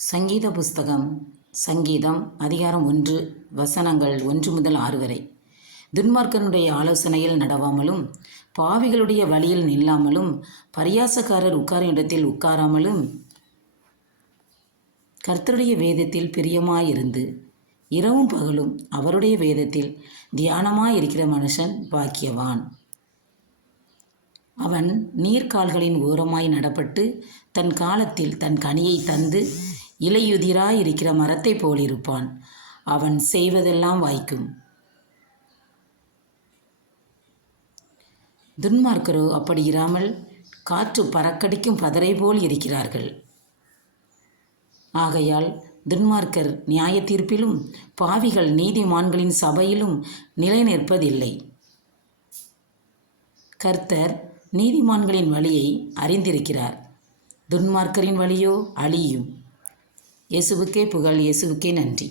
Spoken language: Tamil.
சங்கீத புஸ்தகம் சங்கீதம் அதிகாரம் ஒன்று வசனங்கள் ஒன்று முதல் ஆறு வரை. துன்மார்க்கனுடைய ஆலோசனையில் நடவாமலும் பாவிகளுடைய வழியில் நில்லாமலும் பரியாசக்காரர் உட்காரும் இடத்தில் உட்காராமலும் கர்த்தருடைய வேதத்தில் பிரியமாயிருந்து இரவும் பகலும் அவருடைய வேதத்தில் தியானமாயிருக்கிற மனுஷன் பாக்கியவான். அவன் நீர்க்கால்களின் ஓரமாய் நடப்பட்டு தன் காலத்தில் தன் கனியை தந்து இலையுதிராயிருக்கிற மரத்தைப் போலிருப்பான். அவன் செய்வதெல்லாம் வாய்க்கும். துன்மார்க்கரோ அப்படி இராமல் காற்று பறக்கடிக்கும் பதரை போல் இருக்கிறார்கள். ஆகையால் துன்மார்க்கர் நியாய தீர்ப்பிலும் பாவிகள் நீதிமான்களின் சபையிலும் நிலை நிற்பதில்லை கர்த்தர் நீதிமான்களின் வழியை அறிந்திருக்கிறார். துன்மார்க்கரின் வழியோ அழியும். இயேசுவுக்கே புகழ் இயேசுவுக்கே நன்றி.